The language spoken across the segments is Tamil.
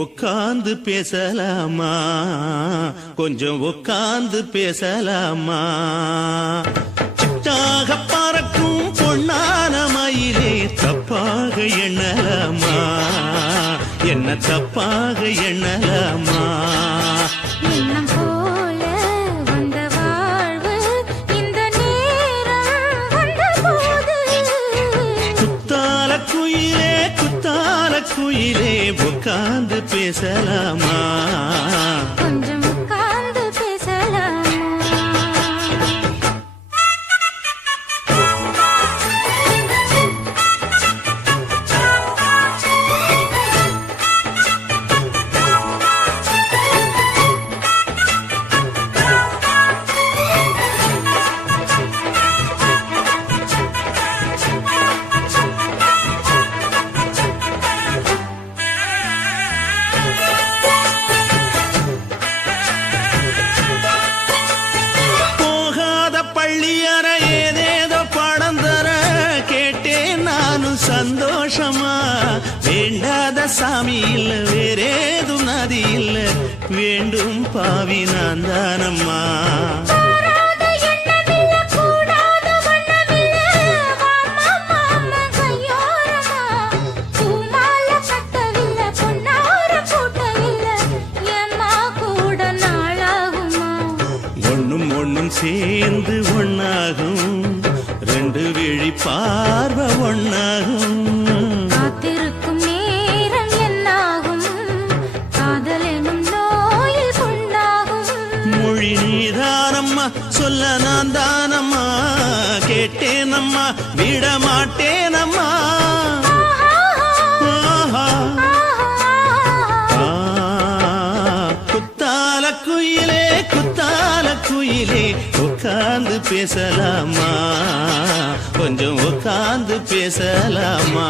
உட்கார்ந்து பேசலாமா? கொஞ்சம் உட்கார்ந்து பேசலாமா? சிட்டாக பறக்கும் பொன்னான மயிலே தப்பாக எண்ணலாமா? என்ன தப்பாக எண்ணலாமா? எண்ணம் போல வந்த வாழ்வு இந்த நேரம் வந்தபோது குத்தால குயிலே உட்கார்ந்து பேசலாமா? கொஞ்சம் உட்கார்ந்து பேசலாமா? பள்ளியற ஏதேதோ பாடம் தர கேட்டேன் நானும் சந்தோஷமா. வேண்டாத சாமி இல்ல வேறேதும் நதி இல்ல வேண்டும் பாவி நான் தானம்மா. ஒன்னும் சேர்ந்து ஒன்னாகும் ரெண்டு விழி பார்வை ஒன்னாகும். காத்திருக்கும் நேரம் என்னாகும் காதல் எனும் நோயில் கொண்டாகும். மொழி நீதானம்மா சொல்ல நான் தானம்மா கேட்டேனம்மா விட மாட்டேனம்மா. குத்தால குயிலே உட்கார்ந்து பேசலாமா? கொஞ்சம் உட்கார்ந்து பேசலாமா?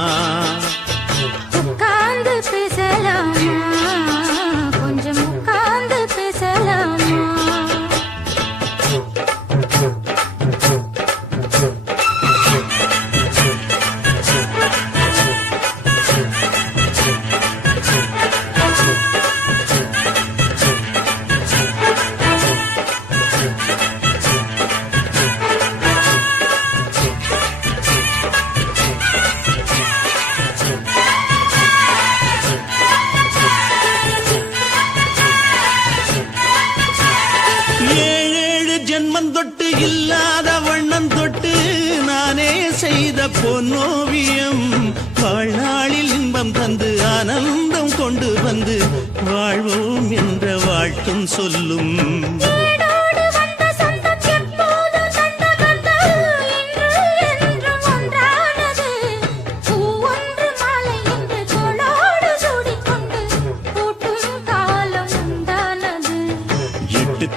உட்கார்ந்து பேசலாமா? கொஞ்சம் உட்கார்ந்து பேசலாமா? ஜென்மம் தொட்டு இல்லாத வண்ணம் தொட்டு நானே செய்த பொன்னோவியம் வாழ்நாளில் இன்பம் தந்து ஆனந்தம் கொண்டு வந்து வாழ்வோம் என்ற வாழ்த்தும் சொல்லும்.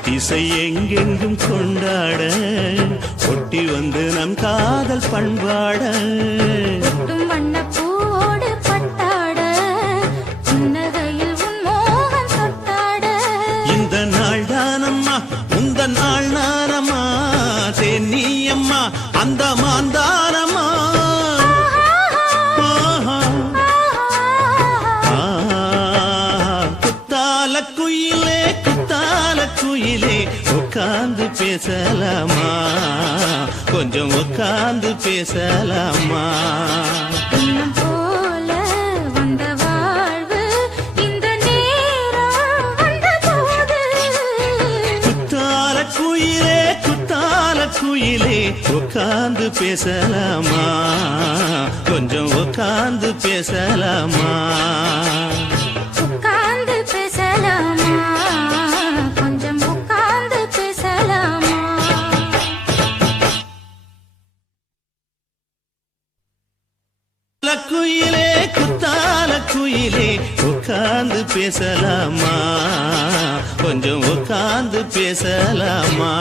திசை எங்கெங்கும் கொண்டாட ஒட்டி வந்து நம் காதல் பண்பாட வண்ணப்பூவோடு பட்டாட புன்னகையில் உன் மோகம் தொட்டாட. இந்த நாள் தானம்மா உந்த நாள் நானம்மா தென்னியம்மா அந்த மாந்தானம்மா. குயிலே உட்கார்ந்து பேசலாமா? கொஞ்சம் உட்கார்ந்து பேசலாமா? எண்ணம் போல வந்த வாழ்வு இந்த நேரம் வந்தபோது குத்தால குயிலே உட்கார்ந்து பேசலாமா? கொஞ்சம் உட்கார்ந்து பேசலாமா? உட்கார்ந்து பேசலாமா? கொஞ்சம் உட்கார்ந்து பேசலாமா? குத்தால குயிலே உட்கார்ந்து பேசலாமா? கொஞ்சம் உட்கார்ந்து பேசலாமா?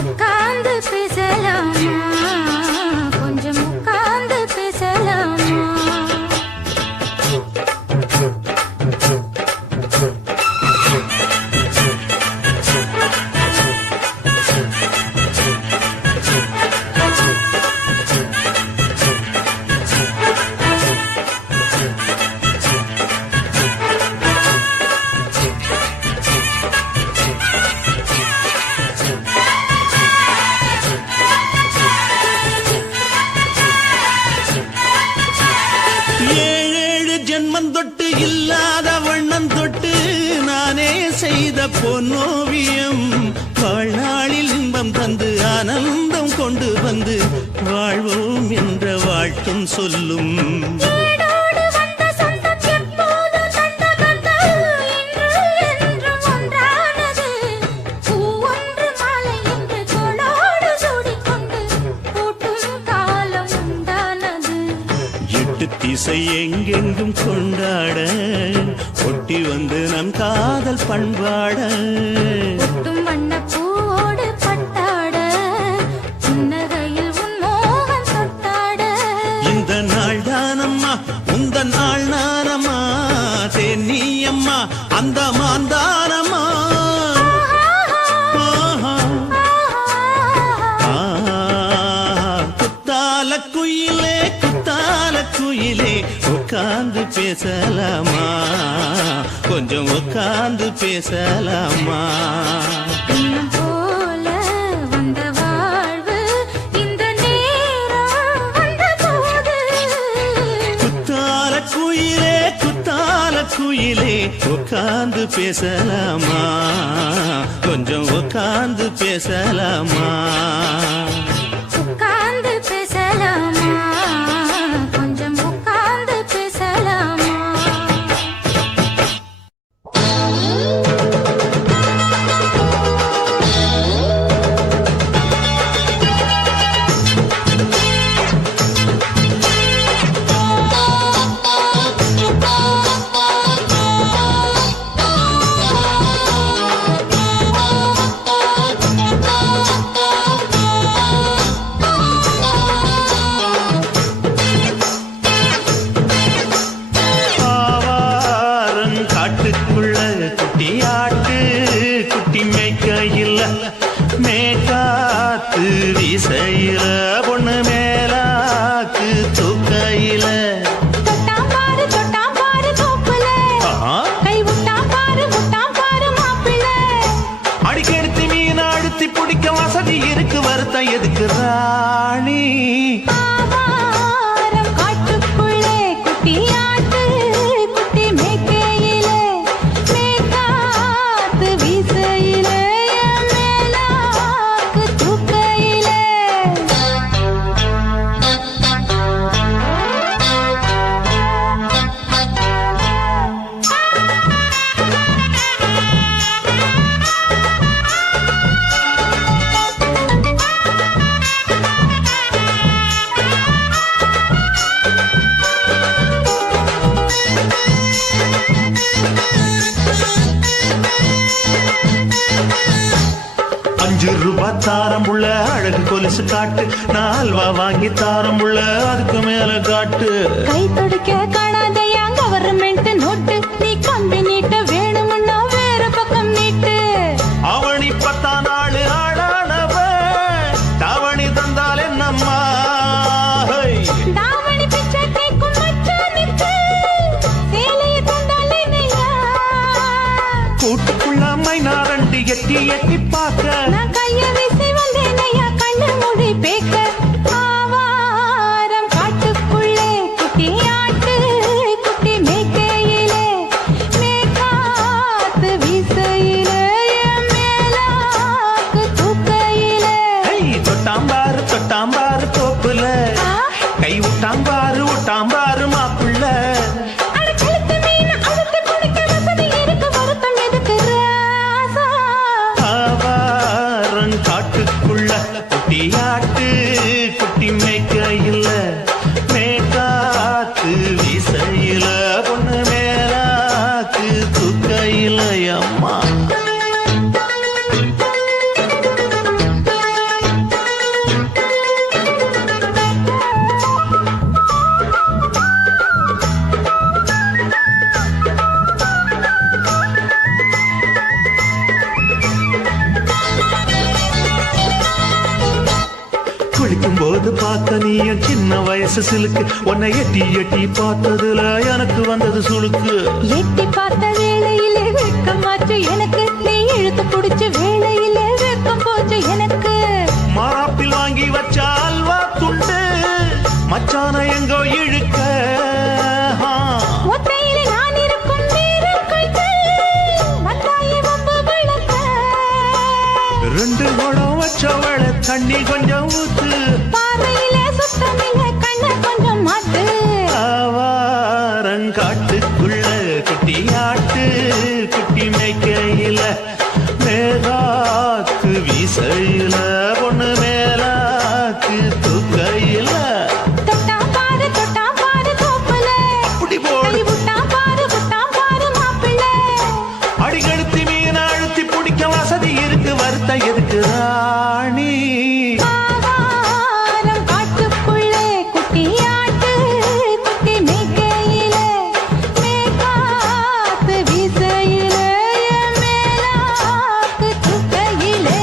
உட்கார்ந்து பேசலாமா? கொஞ்சம் உட்கார்ந்து பேசலாமா? பாட்டும் சொல்லும். ஏடோடு வந்த சொந்தம் எப்போதும் தந்த இன்று என்றும் ஒன்றானது. பூ ஒன்று மாலை என்று தோளோடு சூடிக்கொண்டு பூட்டும் காலம் உண்டானது. எட்டு திசை எங்கெங்கும் கொண்டாட ஒட்டி வந்து நம் காதல் பண்பாட. ஒட்டும் வண்ணப் பூவோடு பட்டாட புன்னகையில் உன் மோகம் தொட்டாட. இந்த நாள் தானம்மா உந்த நாள் நானம்மா தேனியம்மா அந்த மாந்தானம்மா. குத்தால குயிலே குத்தால குயிலே உட்கார்ந்து பேசலாமா கொஞ்சம் உட்கார்ந்து பேசலாமா. இன்னும் போல வந்த வாழ்வு இந்த நேரம் வந்தபோது. குத்தால குயிலே குத்தால குயிலே உட்கார்ந்து பேசலாமா கொஞ்சம் உட்கார்ந்து பேசலாமா. உட்கார்ந்து பேசலாமா கொஞ்சம் உட்கார்ந்து பேசலாமா. ஆவாரம் காட்டுக்குள்ள குட்டியாட்டு குட்டி மேய்க்கையில் மேக்காத்து வீசையில பொண்ணு மேலாக்கு தூக்கையில. தொட்டாம் பாரு தோப்புல கை விட்டாம் பாரு மாப்பிள்ளை. அடிக்கெடுத்து மீன் அழுத்தி பிடிக்க வசதி இருக்கு வருத்தம் எதுக்கு ராணி. ஆவாரம் காட்டுக்குள்ளே குட்டியாட்டு குட்டி மேய்க்கையிலே மேய்க்காத்து வீசையிலே மேலாக்கு தூக்கையிலே. ₹5 தாரம் புள்ள அழகு கொலுசு காட்டு நான் அல்வா வாங்கி தாரம் புள்ள அதுக்கு மேல காட்டு. கை தொடுக்க காணாதையா கவர்மெண்ட் நோட்டு நீ கம்பி நீட்ட வேணும்னா வேற பக்கம் நீட்டு. அவனி 10 நாள் ஆடானவ தாவணி தந்தால் என்னம்மா. தாவணி பிச்சை கேக்கும் மச்சானுக்கு சேலையை தந்தாலே நையா. கூட்டுக்குள்ள மைனாரண்டி எட்டி எட்டி பார்க்க நான் கைய வீசி வந்தேன் ஐயா கண்ணு மூடி பேக்க. ஆவாரம் காட்டுக்குள்ளே குட்டியாட்டு குட்டி மேய்க்கையிலே மேய்க்காத்து வீசையிலே மேலாக்கு தூக்கையிலே. தொட்டாம்பாரு தோப்புல கை விட்டாம்பாரு மாப்பிள்ள. அட கழுத்து மீன் அழுத்து குடிக்க வசதி இருக்கு வருத்தம் எதுக்கு ராசா. ஆவாரம் காட்டுக்குள்ள குட்டியாட்டு குட்டி மேய்க்கையில் மேற்காத்து வீசையில பொண்ணு மேலாக்கு தூக்கையில அம்மா. குளிக்கும் போது பார்த்த நீ என் சின்ன வயசு சிலுக்கு உன்னை எட்டி எட்டி பார்த்ததுல எனக்கு வந்தது சுளுக்கு. எட்டி பார்த்த வேளையிலே வெட்கமாச்சு எனக்கு நீ இழுத்து புடிச்ச வேளையிலே வெட்கம் போச்சு எனக்கு. மாறாப்பில் வாங்கி வச்ச அல்வா துண்டு மச்சான எங்கோ இழுக்க. ஒத்தையிலே நான் இருக்கும் நேரம் கழித்து வந்தாயே வம்பு விளக்க. 2 குடம் வச்சவள தண்ணி கொஞ்சம் ஊத்து. பார்வையிலே சுத்தமில்லை கண்ண கொஞ்சம் ராணி ஆவாரம் காட்டுக்குள்ளே குட்டியாட்டு குட்டி மேய்க்கையிலே மேற்காத்து வீசையிலே என் மேலாக்கு தூக்கையிலே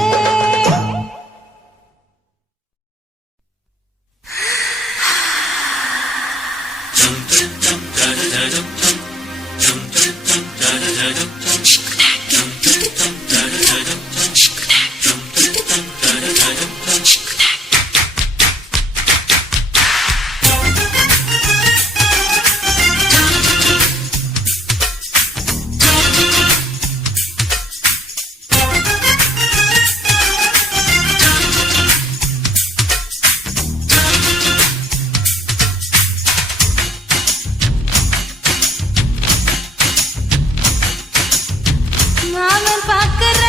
மாமன் பாக்குற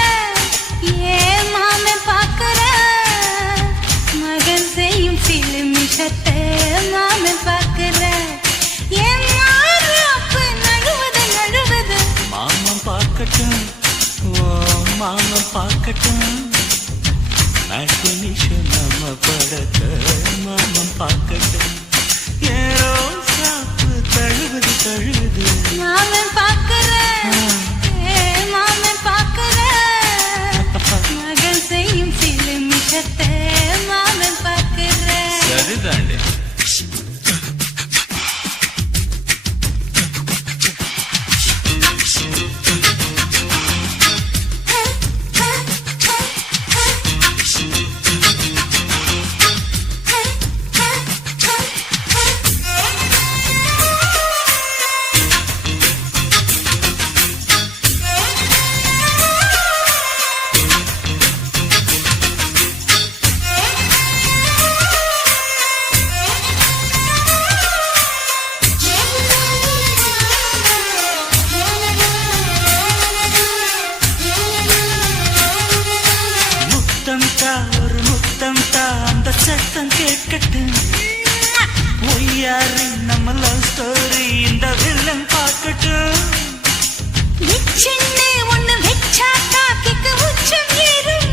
ஏன் மாமன் பாக்குற மகன் செய்யும் சிலுமிஷத்தை மாமன் பாக்குற ஏன் மாறாப்பு நழுவது நழுவது மாமன் பார்க்கட்டும் ஓ மாமன் பார்க்கட்டும் நாட்டு நிஷம் நம்ம படத்த மாமன் பார்க்கட்டும் ஏரோ சாப்பு தழுவது தழுவது மாமன் பாக்குற ஏன் மாமன் பாக்குற மகன் செய்யும் சிலுமிஷத்தை மாமன் பாக்குற சரிதாண்டே ஒரு முத்தம் தா அந்த சத்தம் கேட்கட்டும் ஒய்யாரி நம்ம லவ் ஸ்டோரி இந்த வில்லன் பார்க்கட்டும் சின்ன ஒண்ணு வெச்சாக்கா கிக்கு உச்சம் ஏறும்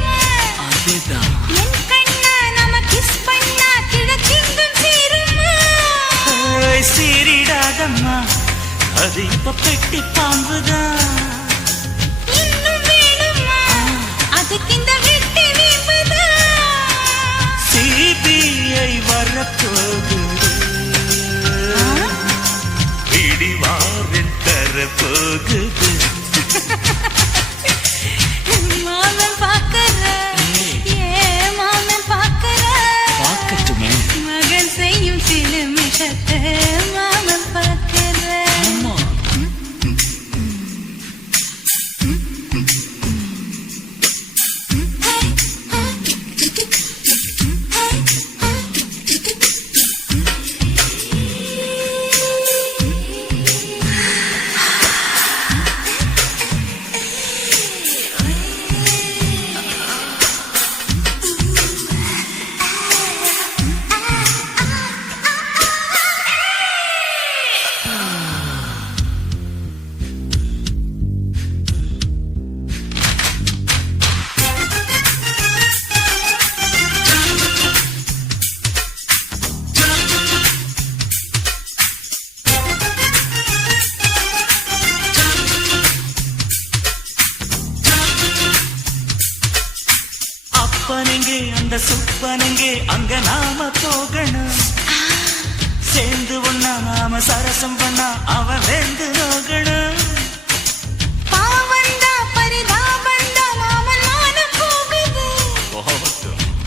அதுதான் என் கண்ணா நம்ம கிஸ் பண்ணா கிழக்கிங்கும் சீரும் சீரிடாதம்மா அது இப்ப பெட்டி பாம்புதான் இன்னும் வேணுமா அதுக்கு இந்த வெட்டி வீம்புதான் சிபிஐ வரப்போகுது பிடிவாரில் தரப்போகுது மாமன் பாக்குற ஏன் மாமன் பாக்குற பார்க்கட்டுமே மகன் செய்யும் சிலுமிஷத்தை மாமன் பாக்குற ஆமா அப்பனெங்கே அந்த சுப்பனெங்கே அங்க நாம போகணும் சேர்ந்து ஒண்ணா நாம சரசம் பண்ணா அவன் வெந்து நோகணும் பாவந்தா பரிதாபந்தா மாமன் மானம் போகுது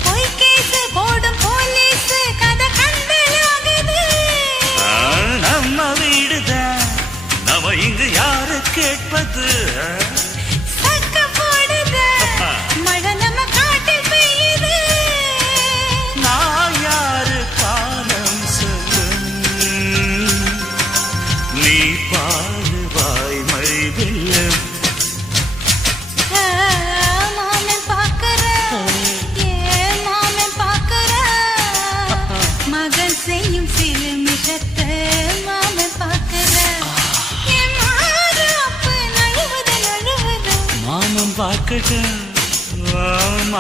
பொய் கேசு போடும் போலீஸ் கதை கண்டலாகுது நம்ம வீடுதான் நம்ம இங்கு யாரு கேட்பது சக்க போடுது மழை நம்ம காட்டில் பெய்யுது நான் யாரு காலம் சொல்லும் நீ பாடு வாய்மை வெல்லும் மாமன் பாக்குற ஏன் மாமன் பாக்குற மகன் செய்யும் சிலுமிஷத்தை மாமன் பாக்குற என் மாறாப்பு நழுவுது நழுவுது மாமன் பார்க்கட்டும்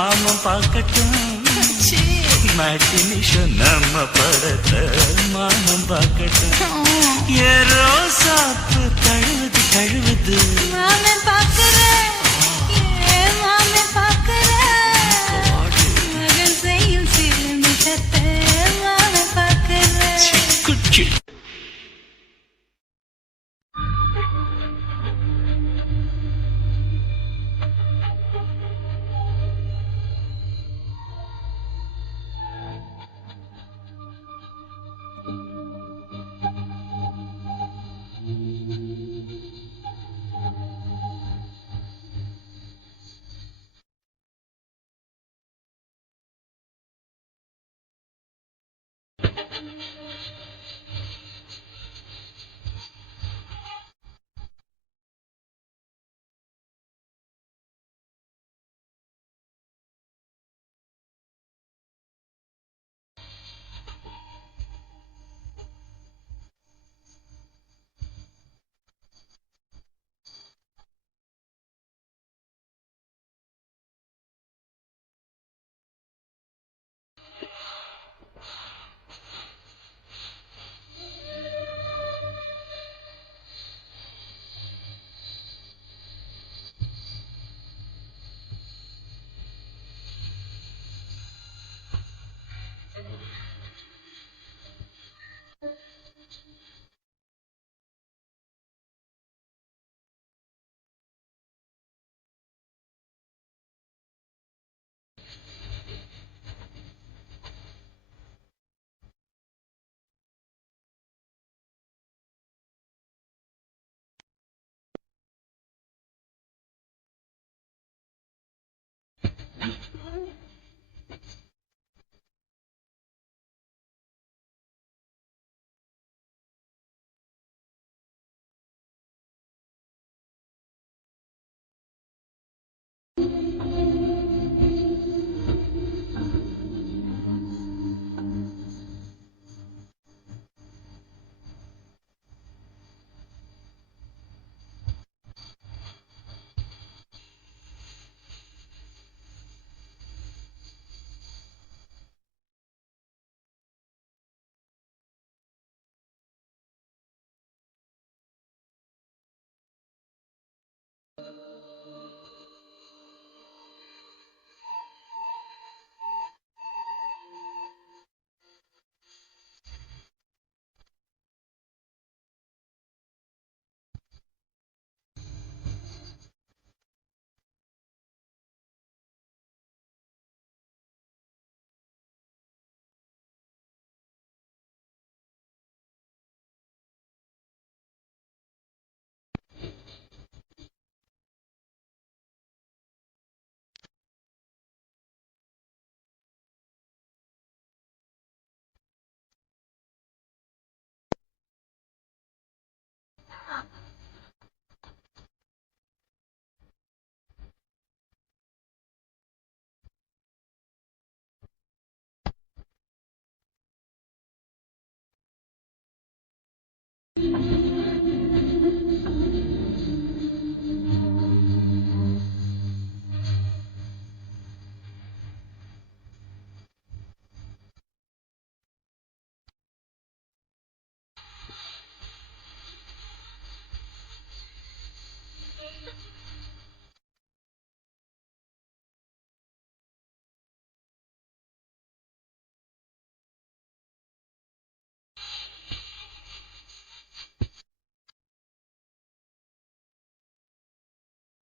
மாமன் பார்க்கட்டும் மேட்டினிஷன் நம்ம படத்தை மாமன் பார்க்கட்டும் ஏரோ சாப்பு தழுவுது தழுவுது மாமே பார்க்கிறேன் மாமே பார்க்கிறேன் மகன் செய்யும் சிறுமிஷத்தை மாமே பார்க்கிறேன் குச்சி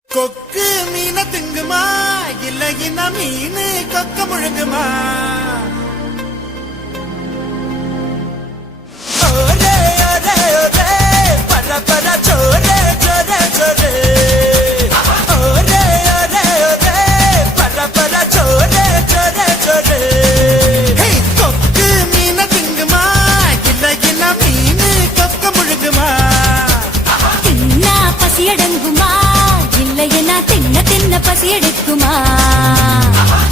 கொக்கு மீன திங்குமா இல்ல இன மீனு கொக்க முழுங்குமா ஒரே ஒரே ஒரே பர பர சோரே சோரே சோரே ஒரே ஒரே ஒரே பர பர சோரே சோரே சோரே கொக்கு மீன திங்குமா இல்ல இன மீனு கொக்க முழுங்குமா தின்னா பசியடங்குமா இல்லையனா தின்ன தின்ன பசி எடுக்குமா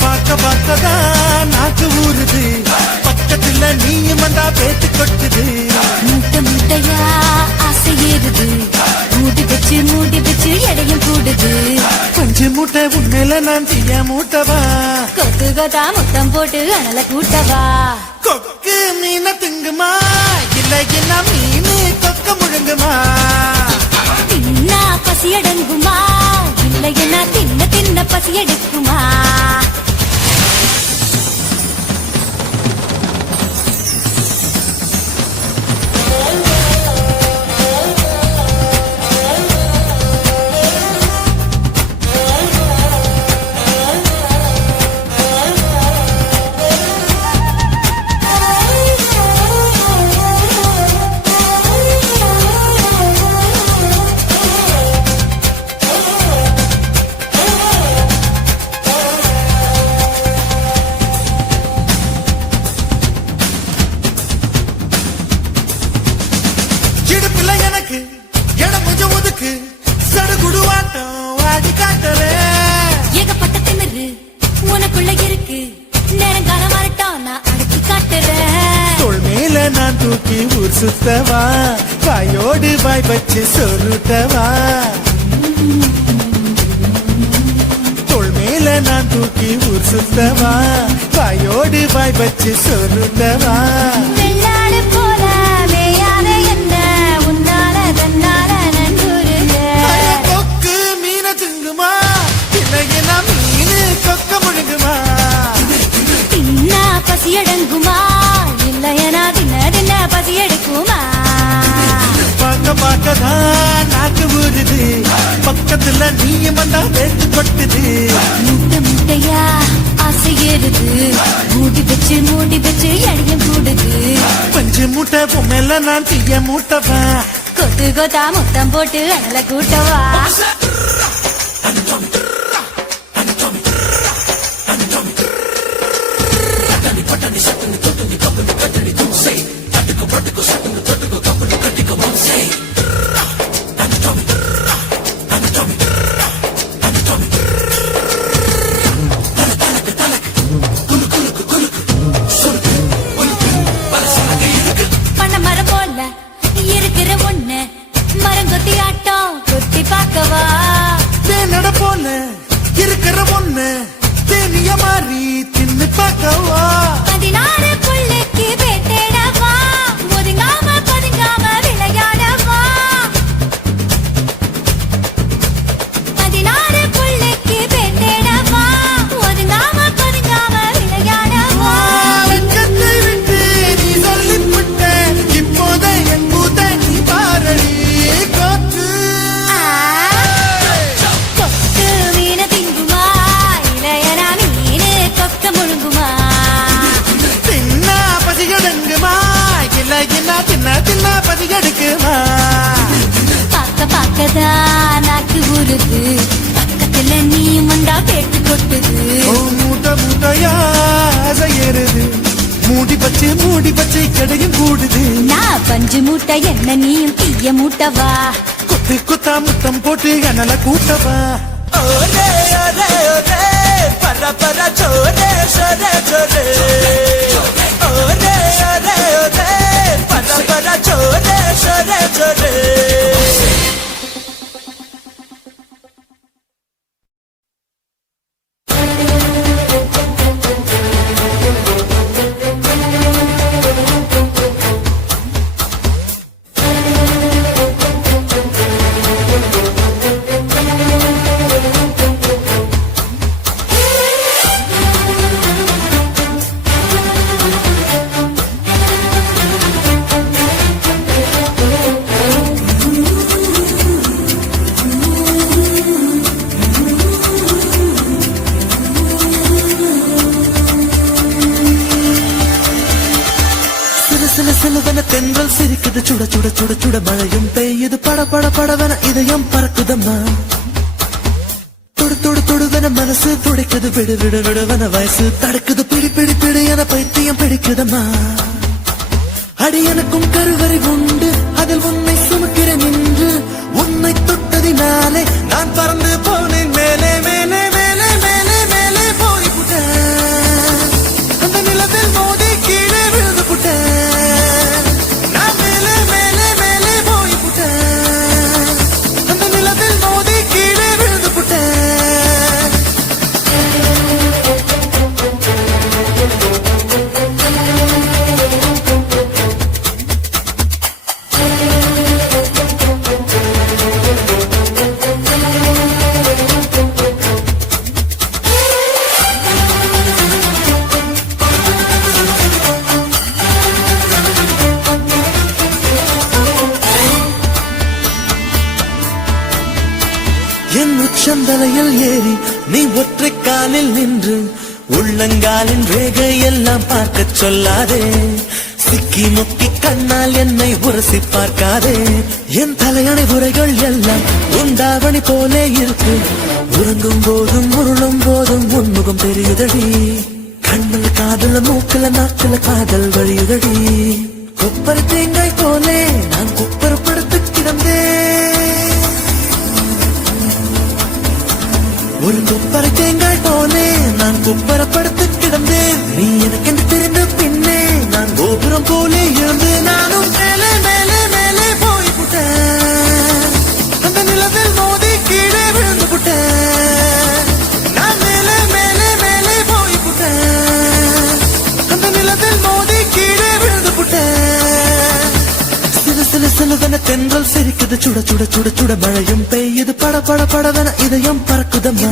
பார்க்க பார்க்க மூட்டை உண்மையில நான் தீய மூட்டவா கொத்து கொத்தா முத்தம் போட்டு அனல கூட்டவா கொக்கு மீன திங்குமா இல்ல என்ன மீனு கொக்க முழுங்குமா தின்னா பசி அடங்குமா இல்லைன்னா தின்ன தின்ன பசி எடுக்குமா இடுப்புல எனக்கு இடம் கொஞ்சம் ஒதுக்கு சடுகுடுவாட்டம் ஆடி காட்டுறேன் ஏகப்பட்ட திமிரு உனக்குள்ள இருக்கு நேரங்காலம் வரட்டும் நான் அடக்கி காட்டுறேன் தோள் மேல நான் தூக்கி ஊர் சுத்தவா வாயோடு வாய் வச்சு சொல்லுட்டவா தோள் மேல நான் தூக்கி ஊர் சுத்தவா வாயோடு வாய் வச்சு சொல்லுட்டவா வெள்ளாடு போல மேயாத என்ன உன்னால தன்னால நன்றுருக கொக்கு மீன திங்குமா இல்லைன்னா மீனு கொக்க முழுங்குமா தின்னா பசி அடங்குமா இல்லையனா தின்ன தின்ன பசி எடுக்குமா பார்க்க பார்க்கதான் நாக்கு ஊறுது பக்கத்துல நீயும் வந்தா வேட்டு கொட்டுது முட்டை முட்டையா ஆசை ஏறுது மூடி வச்சு எடையும் கூடுது பஞ்சு மூட்டை பொம்மையில நான் தீய மூட்டவா கொத்து கொத்தா முத்தம் போட்டு அனல கூட்டவா பண்ண மரம் போல இருக்கிற ஒண்ணு மரங்கொத்தி ஆட்டம் கொத்தி பார்க்கவா தேனட போல இருக்கிற ஒண்ணு தேனிய மாறி தின்னு பார்க்கவா 16 புள்ளைக்கு பேட்டேடவா ஒதுங்காம பதுங்காம விளையாடவா 16 புள்ளைக்கு பேட்டேடவா ஒதுங்காம பதுங்காம விளையாடவா வெட்கத்தை விட்டு நீ சொல்லிவிட்ட இப்போத என் கூத்த நீ பாரடி காற்று கொக்கு மீன திங்குமா இளையனா மீனு கொக்க முழுங்குமா தின்னா பசியடங்குமா இல்லைன்னா தின்ன பசியெடுக்குமா பார்க்கதான் நாக்கு ஊறுது பக்கத்துல நீ மண்டா பேட்டு கொட்டுது ஓ மூட்டை மூட்டையா ஏறுது மூடி பச்சை கடையும் கூடுது நான் பஞ்சு மூட்டை என்ன நீயும் தீய மூட்டவா கொத்து கொத்தா முத்தம் போட்டு அனல கூட்டவா ஓரே ஓரே ஓரே பர பர சோரே சோரே சோரே ஓரே ஓரே ஓரே பர பர சோரே சோரே சோரே சிலுவன தென்றல் சிரிக்குது சுட சுட சுட சுட மழையும் பெய்யுது பட பட படவன இதயம் பறக்குதம்மா தொடு தொடு தொடுவன மனசு துடைக்குது விடு விடு விடுவன வயசு தடுக்குது பிடி பிடி பிடி என பைத்தியம் பிடிக்குதம்மா அடி எனக்கும் கருவறை உண்டு அதில் உன்னை சுமக்கிறேன் என்று உன்னை தொட்டதினாலே நான் பறந்து போனேன் மேலே மேலே மேலே மேலே மேலே போய்விட்டேன் அந்த நிலவில் மோதி கீழே விழுந்து விட்டேன் நான் மேலே மேலே மேலே போய்விட்டேன் அந்த நிலவில் மோதி கீழே விழுந்து விட்டேன் உச்சந்தலையில் ஏறி நீ ஒற்றை காலில் நின்று உள்ளங்காலின் ரேகை எல்லாம் பார்க்க சொல்லாதே சிக்கி முக்கி கண்ணால் என்னை உரசி பார்க்காதே என் தலையணை உரைகள் எல்லாம் உண்டாவணி போலே இருக்கு உறங்கும் போதும் உருளும் போதும் உன்முகம் தெரியுதடி கண்ணில் காதல மூக்கல நாக்கல காதல் வழியுதடி கொப்பரை தேங்காய் போலே நான் குப்பரப்படுத்து கிடந்தேன் ஒரு கொப்பரை தேங்காய் போலே நான் குப்பரப்படுத்து கிடந்தேன் நீ எனக்கு தெரிந்த பின்னே நான் கோபுரம் போலே இருந்து நானும் மேலே மேலே மேலே போய் புட்டேன் அந்த நிலவில் மோதி கீழே விழுந்து புட்டேன் நான் மேலே மேலே மேலே போய் புட்டேன் அந்த நிலவில் மோதி கீழே விழுந்து புட்டேன் சில சில சிலவன தென்றல் சிரிக்குது சுட சுட சுட சுட மழையும் பெய்யுது பட பட படவன இதயம் பறக்குதம்மா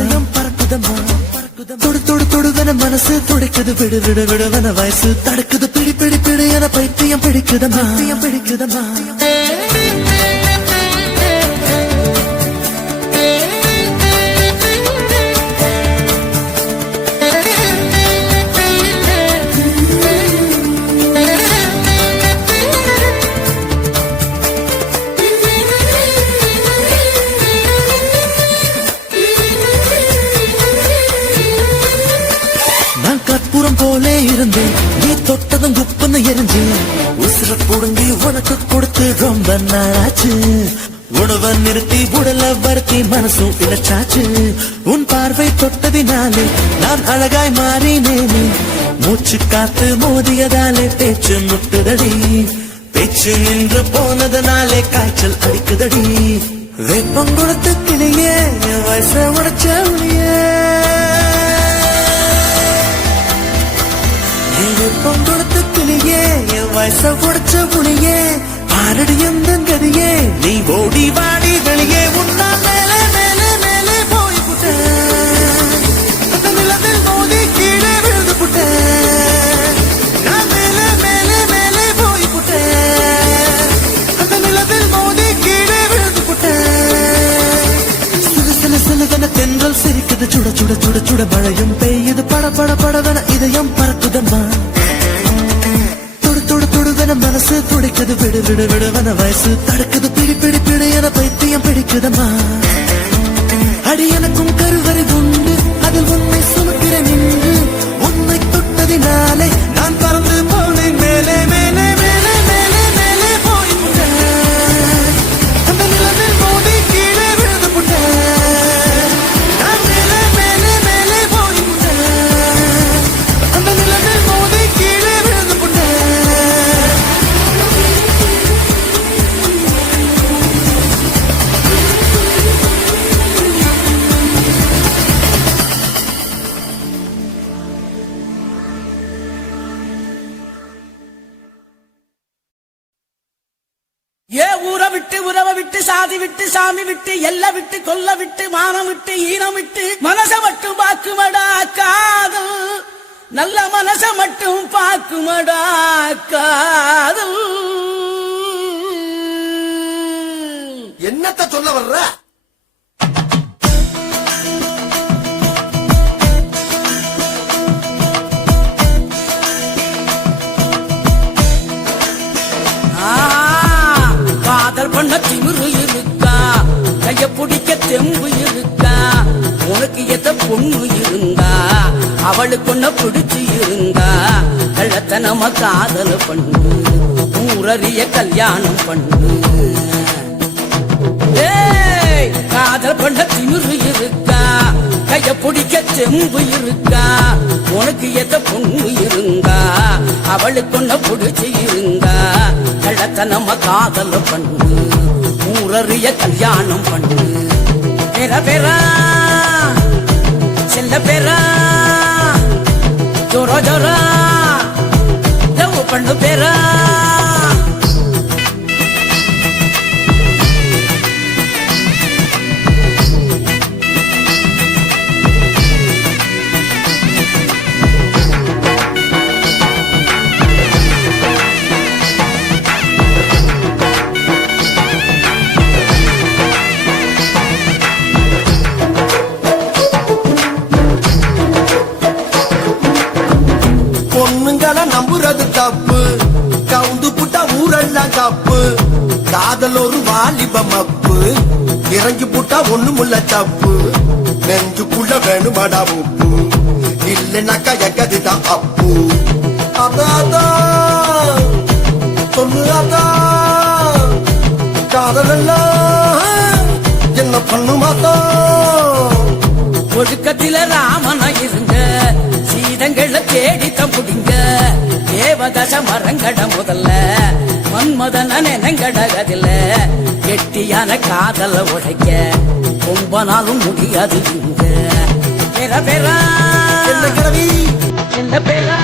தொடு தொடு தொடுவன மனசு துடைக்குது விடு விடு விடுவன வயசு தடுக்குது பிடி பிடி பிடி என பைத்தியம் பிடிக்குதம்மா கற்பூரம் போலே இருந்து நீ தொட்டதும் குப்புன்னு எரிஞ்சு உசுர புடுங்கி உனக்கு கொடுத்து ரொம்ப நாளாச்சு உணவை நிறுத்தி உடல வருத்தி மனசும் இழைச்சாச்சு உன் பார்வை தொட்டதினாலே நான் அழகாய் மாறினேனே மூச்சு காத்து மோதியதாலே பேச்சு முட்டுதடி பேச்சு நின்று போனதனாலே காய்ச்சல் அடிக்குதடி வெப்பம் கொடுத்து கிளியே வயச உடைச்ச பொங்கொடுத்து கிளியே என் வயச உடைச்ச புளியே பாரடி எந்த கதியே நீ ஓடி வாடி வெளியே உன்னா மேலே மேலே மேலே போய் புட்டேன் அந்த நிலவில் மோதி கீழே விழுந்து புட்டேன் நான் மேலே மேலே மேலே போய் புட்டேன் அந்த நிலவில் மோதி கீழே விழுந்து புட்டேன் சில சில சிலவன தென்றல் சிரிக்குது சுட சுட சுட சுட மழையும் பெய்யுது பட பட படவன இதயம் பறக்குதம்மா மனசு துடைக்குது விடு விடு விடுவன வயசு தடுக்குது பிடி பிடி பிடி என பைத்தியம் பிடிக்குதம்மா அடி எனக்கும் கருவறை உண்டு அதில் உன்னை சுமக்கிற நின்று உன்னை தொட்டதினாலே நான் பறந்து போனேன் மேலே மேலே மேலே மேலே மேலே போய் புட்டேன் அந்த நிலவில் மோதி கீழே விழுந்து புட்டேன் நான் மேலே மேலே மேலே போய் புட்டேன் அந்த நிலவில் மோதி கீழே விழுந்து புட்டேன் உறவை விட்டு சாதி விட்டு சாமி விட்டு எல்லை விட்டு கொல்ல விட்டு மானம் விட்டு ஈனம் விட்டு மனச மட்டும் பாக்குமடா காதல் நல்ல மனச மட்டும் பாக்குமடா காதல் என்னத்த சொல்ல வர்ற பண்ண திமிரு இருக்கா கைய பிடிக்க தெம்பு இருக்கா உனக்கு எத்த பொண்ணு இருந்தா அவளுக்கு ஒன்ன பிடிச்சு இருந்தா கள்ளத்தனம காதல் பண்ணு ஊரறிய கல்யாணம் பண்ணு காதல் பண்ண திமிரு இருக்கா கைய பிடிக்க தெம்பு இருக்கா உனக்கு எத்த பொண்ணு இருந்தா அவளுக்கு ஒன்ன பிடிச்சு இருந்தா கள்ளத்தனம காதல் பண்ணு ஊரறிய கல்யாணம் பண்ணு பேர பேரா செல்ல பேரா ஜோரா ஜோரா லவ் பண்ணு பேரா வாலிபம் அப்பு இறங்கி புட்டா ஒண்ணுமுள்ள தப்பு நெஞ்சுக்குள்ள வேணுமாடா உப்பு இல்லைனாக்கா எக்கதுதான் அப்பு அதான் சொல்லு அதான் காதலெல்லாம் என்ன பண்ணுமாதான் ஒழுக்கத்தில ராமனா இருங்க சீதங்களை தேடித்தான் புடிங்க தேவதச மரங்கட முதல்ல மன்மதன நினைங்கடகதில்ல கெட்டியான காதல உடைக்க ரொம்ப நாளும் முடியாது இங்க பெற பெறா என்ன கிழவி என்ன பெறா